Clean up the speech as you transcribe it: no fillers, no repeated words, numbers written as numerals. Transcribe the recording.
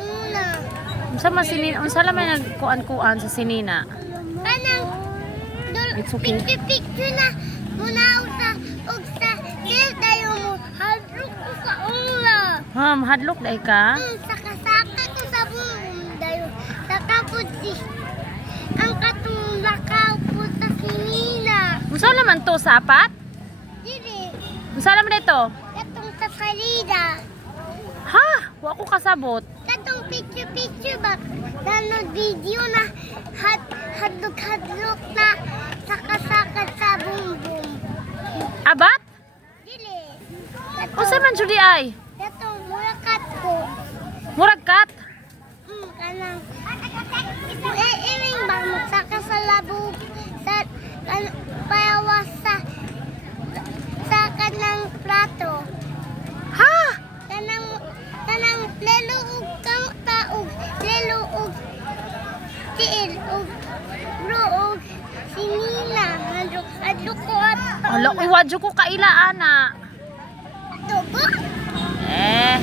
Una. Unsa man sinina, unsa man nagkuan-kuan sa sinina? Kanang It's okay. picture na muna sa og sa dayo mo hadlok ko sa una. Hadlok dai ka? Saka-saka ko sa buong dayo. Saka po ang katong lakaw po sa sinina. Unsa naman to, sapat? Dili, Unsa naman dito? katong sa salida. Ha? Wa ko kasabot. Katong picture ba? Nanood video na hadlok na saka-saka sa bumbum. Abat? Dili. Unsa man jud di ay? Katong murakat ko. Murag kat? Kanang iring ba magsaka sa labo sa payawas sa kanang plato. Ha? Kanang lelo ug kaog lelo ug tiil ug bro ug sinina hadlok ko at Ala, iwadyo ko kaila ana. tubo. Eh,